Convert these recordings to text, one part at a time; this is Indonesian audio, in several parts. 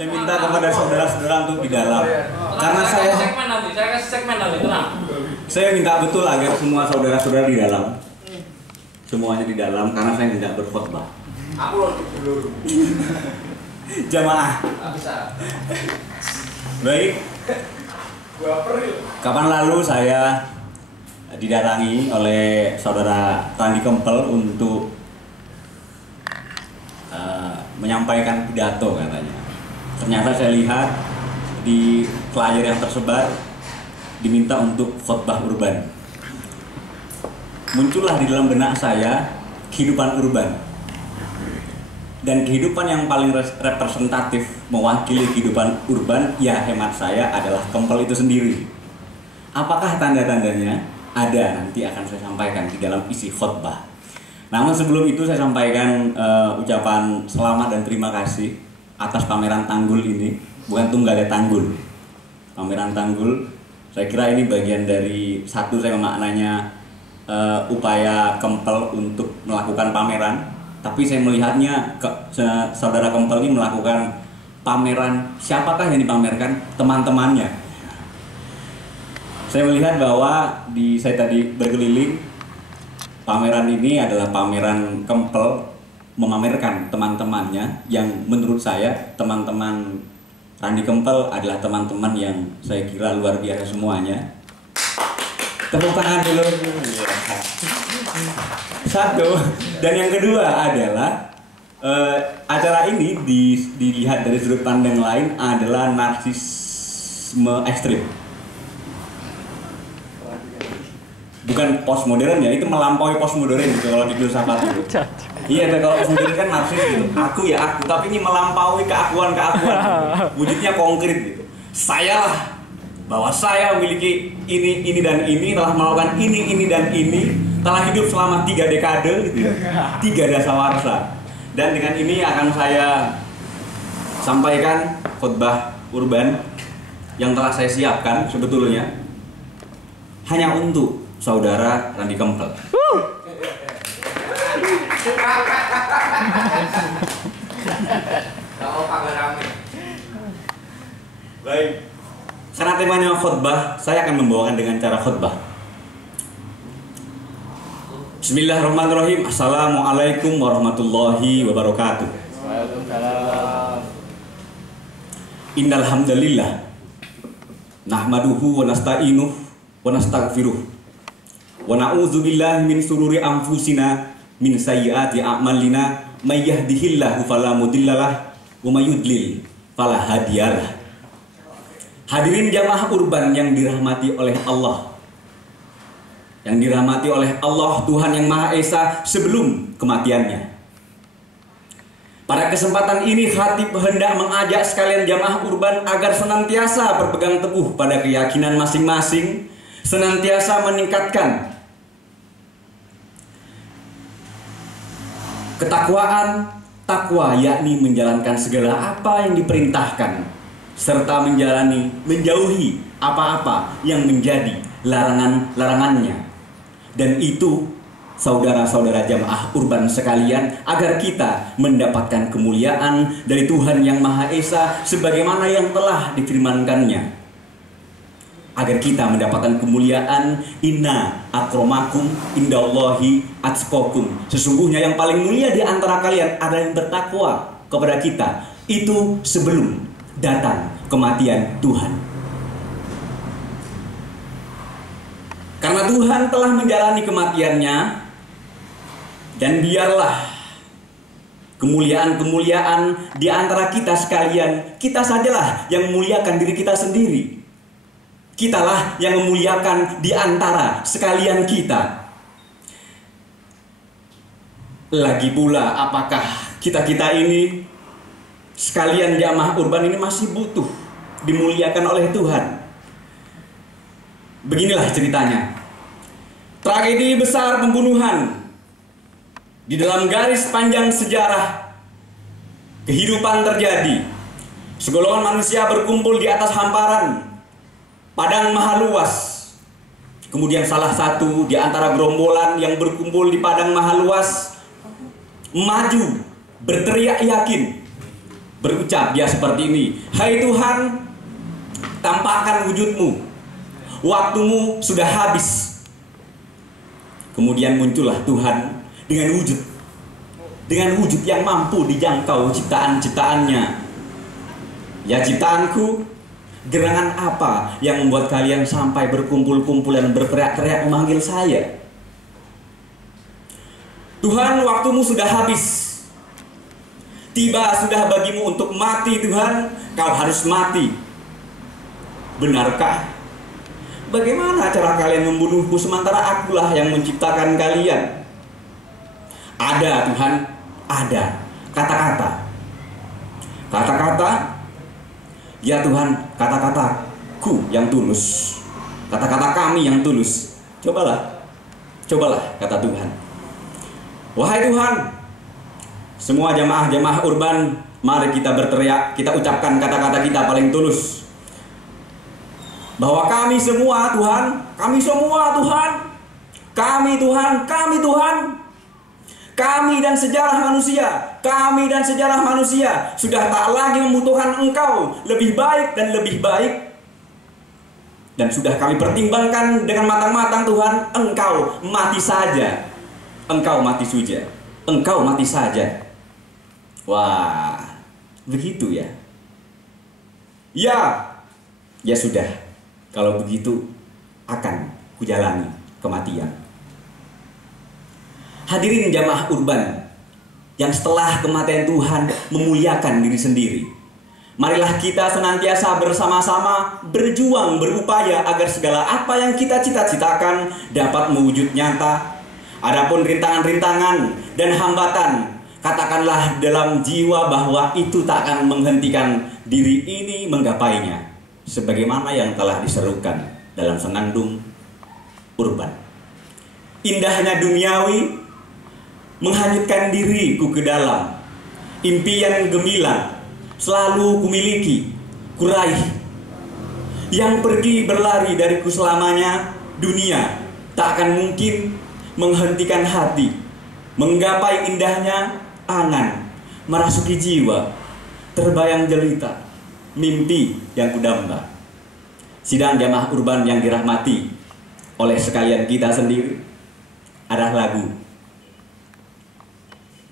Saya minta kepada saudara-saudara untuk di dalam. Karena saya kasih segmen nanti, tenang. Saya minta betul agar semua saudara-saudara di dalam. Semuanya di dalam karena saya tidak berkhotbah. Aku loncat dulu. Jamaah. Bisa. Baik. Kapan lalu saya didatangi oleh saudara Randi Kempel untuk menyampaikan pidato katanya. Ternyata saya lihat di flyer yang tersebar diminta untuk khotbah urban. Muncullah di dalam benak saya kehidupan urban. Dan kehidupan yang paling representatif mewakili kehidupan urban, ya hemat saya adalah Kempel itu sendiri. Apakah tanda-tandanya? Ada, nanti akan saya sampaikan di dalam isi khotbah. Namun sebelum itu saya sampaikan ucapan selamat dan terima kasih atas pameran Tanggul ini. Bukan Tunggal ya, Tanggul. Pameran Tanggul, saya kira ini bagian dari satu, saya memaknanya upaya Kempel untuk melakukan pameran. Tapi saya melihatnya saudara Kempel ini melakukan pameran. Siapakah yang dipamerkan? Teman-temannya. Saya melihat bahwa saya tadi berkeliling, pameran ini adalah pameran Kempel memamerkan teman-temannya yang menurut saya teman-teman Randi Kempel adalah teman-teman yang saya kira luar biasa semuanya. Tepuk tangan dulu. Satu, dan yang kedua adalah acara ini dilihat dari sudut pandang lain adalah narsisme ekstrim. Bukan postmodern ya, itu melampaui postmodern gitu kalau di filsafat itu. Iya, kalau postmodern kan narsis gitu. Aku ya aku, tapi ini melampaui keakuan-keakuan. Wujudnya konkret gitu. Saya lah, bahwa saya memiliki ini dan ini, telah melakukan ini dan ini, telah hidup selama 3 dekade gitu. 3 dasawarsa. Dan dengan ini akan saya sampaikan khotbah urban yang telah saya siapkan sebetulnya hanya untuk saudara Randi Kempel. Baik. Karena temanya khotbah, saya akan membawakan dengan cara khotbah. Bismillahirrahmanirrahim. Assalamualaikum warahmatullahi wabarakatuh. Waalaikumsalam. Innal hamdalillah nahmaduhu wa nasta'inuhu wa nastaghfiruh wa na'udzu billahi min sururi anfusina min sayyiati a'malina may yahdihillahu fala mudhillalah wa may yudlil fala hadiyalah. Hadirin jamaah urban yang dirahmati oleh Allah. Yang dirahmati oleh Allah Tuhan yang Maha Esa sebelum kematiannya. Pada kesempatan ini khatib hendak mengajak sekalian jamaah urban agar senantiasa berpegang teguh pada keyakinan masing-masing, senantiasa meningkatkan ketakwaan, takwa yakni menjalankan segala apa yang diperintahkan serta menjauhi apa-apa yang menjadi larangannya. Dan itu saudara-saudara jamaah urban sekalian agar kita mendapatkan kemuliaan dari Tuhan yang Maha Esa sebagaimana yang telah difirmankannya. Agar kita mendapatkan kemuliaan, inna akramakum indallahi atqakum. Sesungguhnya yang paling mulia di antara kalian adalah yang bertakwa kepada kita. Itu sebelum datang kematian Tuhan. Karena Tuhan telah menjalani kematiannya, dan biarlah kemuliaan-kemuliaan di antara kita sekalian, kita sajalah yang memuliakan diri kita sendiri. Kitalah yang memuliakan di antara sekalian kita. Lagi pula, apakah kita-kita ini sekalian jamaah urban ini masih butuh dimuliakan oleh Tuhan? Beginilah ceritanya. Tragedi besar pembunuhan di dalam garis panjang sejarah kehidupan terjadi. Segolongan manusia berkumpul di atas hamparan padang maha luas. Kemudian salah satu di antara gerombolan yang berkumpul di padang maha luas maju berteriak yakin, Berucap dia seperti ini, "Hai Tuhan, tampakkan wujudmu. Waktumu sudah habis." Kemudian muncullah Tuhan dengan wujud yang mampu dijangkau ciptaan-ciptaannya. "Ya ciptaanku, gerangan apa yang membuat kalian sampai berkumpul-kumpul dan berteriak-teriak memanggil saya? Tuhan, waktumu sudah habis. Tiba sudah bagimu untuk mati Tuhan, kau harus mati. Benarkah? Bagaimana cara kalian membunuhku sementara akulah yang menciptakan kalian?" Ada Tuhan, ada kata-kata. Kata-kata, ya Tuhan, kata-kataku yang tulus. Kata-kata kami yang tulus. Cobalah, kata Tuhan. "Wahai Tuhan, semua jamaah-jamaah urban, mari kita berteriak, kita ucapkan kata-kata kita paling tulus. Bahwa kami semua Tuhan, kami Tuhan, kami dan sejarah manusia sudah tak lagi membutuhkan Engkau lebih baik dan lebih baik. Dan sudah kami pertimbangkan dengan matang-matang Tuhan, Engkau mati saja. Engkau mati saja. Wah, begitu ya. Ya sudah. Kalau begitu akan kujalani kematian. Hadirin jamaah urban yang setelah kematian Tuhan memuliakan diri sendiri, marilah kita senantiasa bersama-sama berjuang, berupaya agar segala apa yang kita cita-citakan dapat mewujud nyata. Adapun rintangan-rintangan dan hambatan, katakanlah dalam jiwa bahwa itu tak akan menghentikan diri ini menggapainya, sebagaimana yang telah diserukan dalam senandung urban. Indahnya duniawi menghanyutkan diriku ke dalam, impian gemilang selalu kumiliki, kuraih. Yang pergi berlari dariku selamanya, dunia tak akan mungkin menghentikan hati, menggapai indahnya angan, merasuki jiwa, terbayang jelita, mimpi yang kudamba. Sidang jamaah urban yang dirahmati oleh sekalian kita sendiri, ada lagu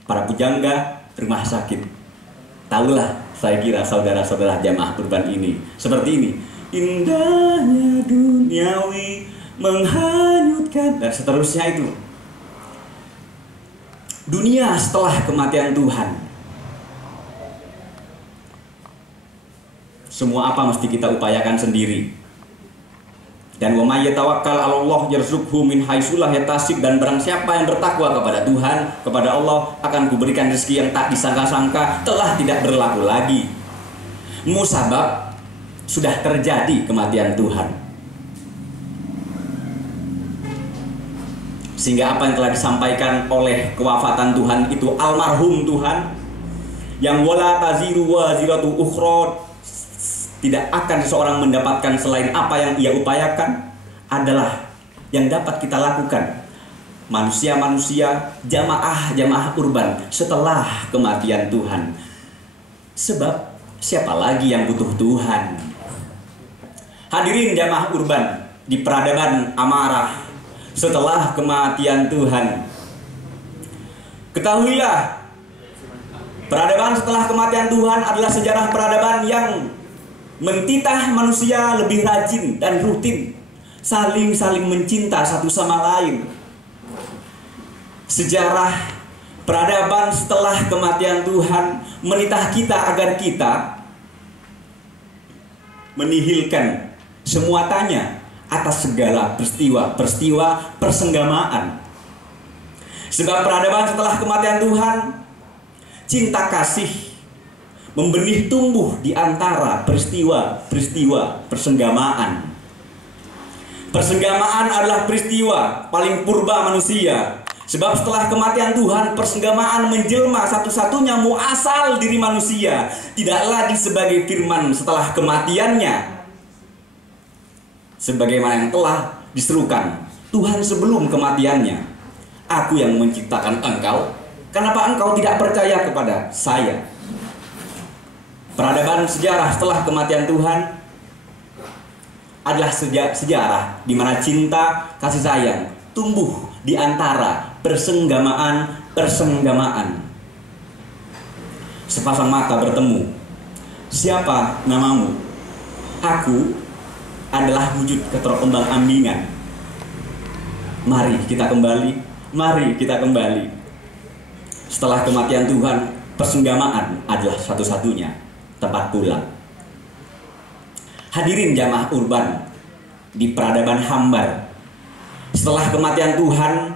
para pujangga rumah sakit. Tahulah, saya kira saudara-saudara jamaah urban ini seperti ini. Indahnya duniawi menghanyutkan, dan seterusnya itu. Dunia setelah kematian Tuhan, semua apa mesti kita upayakan sendiri. Dan wa may yatawakkal 'alallah yarzuqhu min haitsu la yahtasib, dan barang siapa yang bertakwa kepada Tuhan, kepada Allah, akan kuberikan rezeki yang tak disangka-sangka, telah tidak berlaku lagi. Musabab sudah terjadi kematian Tuhan. Sehingga apa yang telah disampaikan oleh kewafatan Tuhan itu almarhum Tuhan, yang wala taziru waziratu ukhra, tidak akan seseorang mendapatkan selain apa yang ia upayakan, adalah yang dapat kita lakukan manusia-manusia, jamaah urban setelah kematian Tuhan. Sebab siapa lagi yang butuh Tuhan? Hadirin jamaah urban di peradaban amarah setelah kematian Tuhan, ketahuilah, peradaban setelah kematian Tuhan adalah sejarah peradaban yang mentitah manusia lebih rajin dan rutin, saling mencinta satu sama lain. Sejarah peradaban setelah kematian Tuhan menitah kita agar kita menihilkan semua tanya atas segala peristiwa persenggamaan. Sebab peradaban setelah kematian Tuhan, cinta kasih membenih tumbuh di antara peristiwa persenggamaan. Persenggamaan adalah peristiwa paling purba manusia. Sebab setelah kematian Tuhan, persenggamaan menjelma satu-satunya muasal diri manusia, tidak lagi sebagai firman setelah kematiannya, sebagaimana yang telah diserukan Tuhan sebelum kematiannya. Aku yang menciptakan engkau, kenapa engkau tidak percaya kepada saya? Peradaban sejarah setelah kematian Tuhan adalah sejarah di mana cinta, kasih sayang tumbuh di antara persenggamaan. Sepasang mata bertemu. Siapa namamu? Aku adalah wujud keterombang-ambingan. Mari kita kembali. Setelah kematian Tuhan, persenggamaan adalah satu-satunya tempat pulang. Hadirin jamaah urban di peradaban hambar. Setelah kematian Tuhan,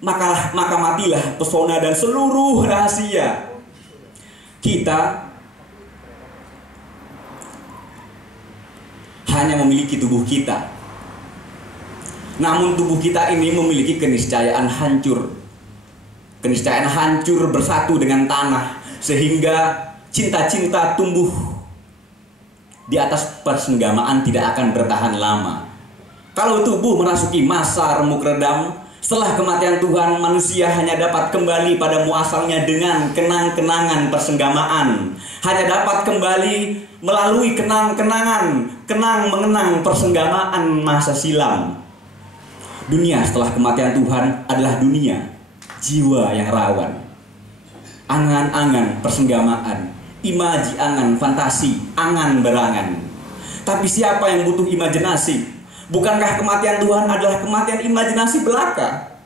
maka matilah pesona dan seluruh rahasia. Kita hanya memiliki tubuh kita. Namun tubuh kita ini memiliki keniscayaan hancur. Keniscayaan hancur bersatu dengan tanah, sehingga cinta-cinta tumbuh di atas persenggamaan tidak akan bertahan lama. Kalau tubuh merasuki masa remuk redam, setelah kematian Tuhan, manusia hanya dapat kembali pada muasalnya dengan kenang-kenangan persenggamaan. Hanya dapat kembali melalui kenang-kenangan, mengenang persenggamaan masa silam. Dunia setelah kematian Tuhan adalah dunia jiwa yang rawan. Angan-angan persenggamaan, imaji angan fantasi, angan berangan. Tapi siapa yang butuh imajinasi? Bukankah kematian Tuhan adalah kematian imajinasi belaka?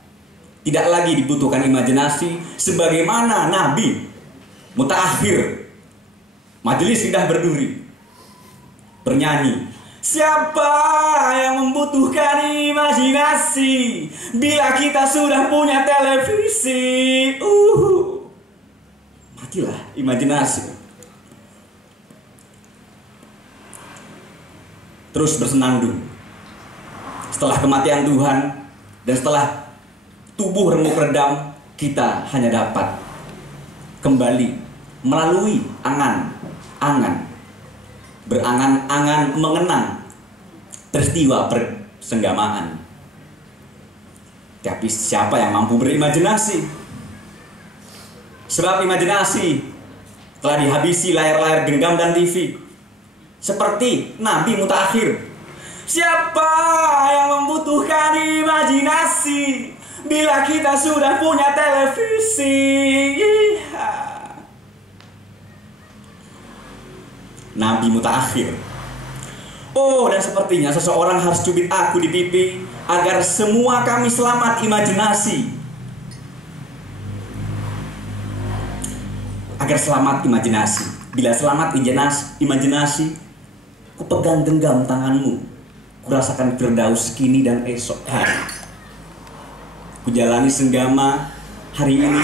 Tidak lagi dibutuhkan imajinasi sebagaimana Nabi mutaakhir. Majelis lidah berduri bernyanyi, siapa yang membutuhkan imajinasi bila kita sudah punya televisi? Matilah imajinasi. Terus bersenandung. Setelah kematian Tuhan dan setelah tubuh remuk redam, kita hanya dapat kembali melalui angan-angan, berangan-angan mengenang peristiwa persenggamaan. Tapi siapa yang mampu berimajinasi? Sebab imajinasi telah dihabisi layar-layar genggam dan TV. Seperti Nabi mutaakhir. Siapa yang membutuhkan imajinasi bila kita sudah punya televisi? Nabi mutaakhir. Oh, dan sepertinya seseorang harus cubit aku di pipi agar semua kami selamat imajinasi. Agar selamat imajinasi. Bila selamat imajinasi, ku pegang genggam tanganmu. Kurasakan firdaus kini dan esok hari. Kujalani senggama hari ini.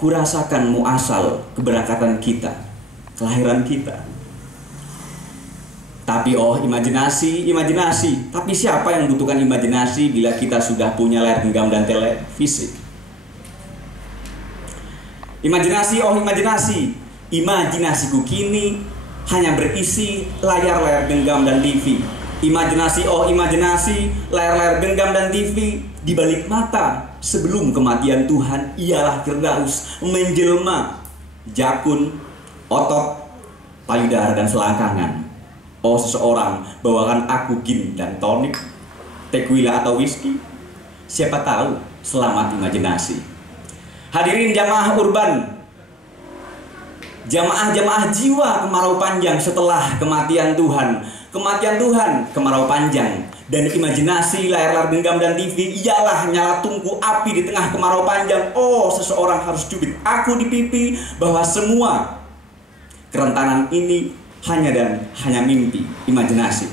Kurasakan muasal keberangkatan kita, kelahiran kita. Tapi imajinasi. Tapi siapa yang membutuhkan imajinasi bila kita sudah punya layar genggam dan televisi? Imajinasi. Imajinasiku kini hanya berisi layar-layar genggam dan TV. Imajinasi, layar-layar genggam dan TV di balik mata sebelum kematian Tuhan ialah firdaus menjelma, jakun, otot, payudara dan selangkangan. Oh, seseorang bawakan aku gin dan tonik, tequila atau whisky. Siapa tahu selamat imajinasi. Hadirin jamaah urban, jamaah jiwa kemarau panjang setelah kematian Tuhan. Kematian Tuhan, kemarau panjang, dan imajinasi layar-layar genggam dan TV ialah nyala tungku api di tengah kemarau panjang. Oh, seseorang harus cubit aku di pipi bahwa semua kerentanan ini hanya mimpi, imajinasi.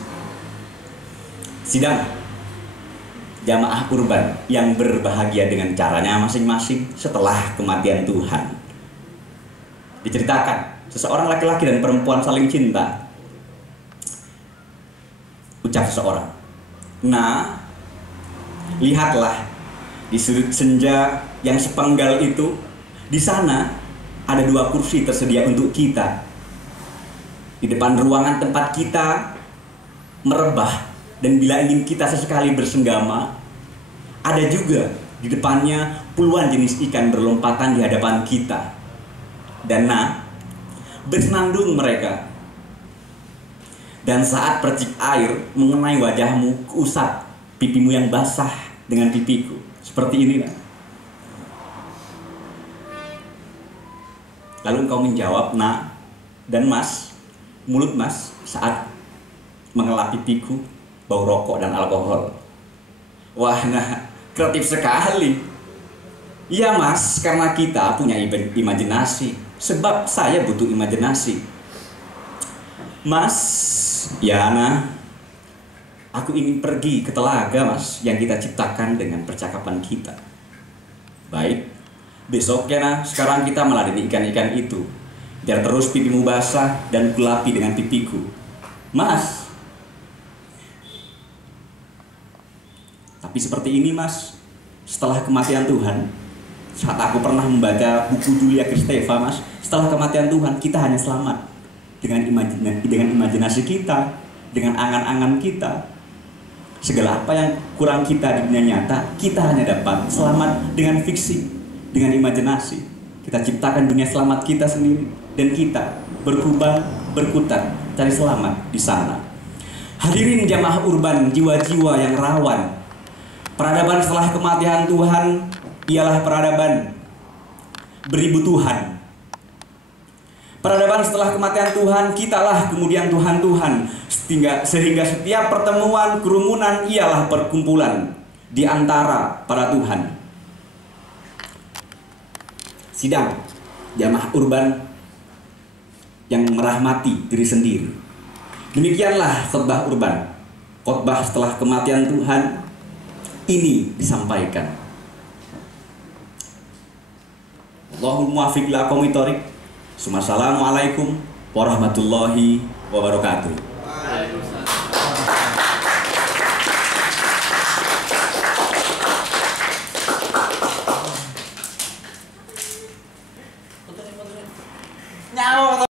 Sidang jamaah urban yang berbahagia dengan caranya masing-masing setelah kematian Tuhan. Diceritakan seseorang laki-laki dan perempuan saling cinta. Ucap seseorang, nah, lihatlah di sudut senja yang sepenggal itu, di sana ada 2 kursi tersedia untuk kita. Di depan ruangan tempat kita merebah, dan bila ingin kita sesekali bersenggama, ada juga di depannya puluhan jenis ikan berlompatan di hadapan kita. Dan bersenandung mereka. Dan saat percik air mengenai wajahmu, kuusap pipimu yang basah dengan pipiku. Seperti ini kan? Lalu engkau menjawab, nak dan mas, mulut mas saat mengelap pipiku bau rokok dan alkohol. Wah, nah, kreatif sekali. Iya mas, karena kita punya imajinasi. Sebab saya butuh imajinasi. Mas, ya nah, aku ingin pergi ke telaga mas yang kita ciptakan dengan percakapan kita. Baik, besoknya nah, sekarang kita meladeni ikan-ikan itu. Biar terus pipimu basah dan kulapi dengan pipiku. Mas, tapi seperti ini mas, setelah kematian Tuhan, saat aku pernah membaca buku Julia Kristeva mas, setelah kematian Tuhan kita hanya selamat dengan imajinasi kita, dengan angan-angan kita. Segala apa yang kurang kita di dunia nyata, kita hanya dapat selamat dengan fiksi, dengan imajinasi. Kita ciptakan dunia selamat kita sendiri, dan kita berkubang, berkutat, cari selamat di sana. Hadirin jamaah urban, jiwa-jiwa yang rawan. Peradaban setelah kematian Tuhan ialah peradaban beribu Tuhan. Peradaban setelah kematian Tuhan, kitalah kemudian Tuhan-Tuhan. Sehingga setiap pertemuan, kerumunan ialah perkumpulan di antara para Tuhan. Sidang jamaah urban yang merahmati diri sendiri. Demikianlah khotbah urban. Khotbah setelah kematian Tuhan ini disampaikan. Allahumma muwaffiq ila aqwamit thoriq. Assalamualaikum warahmatullahi wabarakatuh. Nyawa.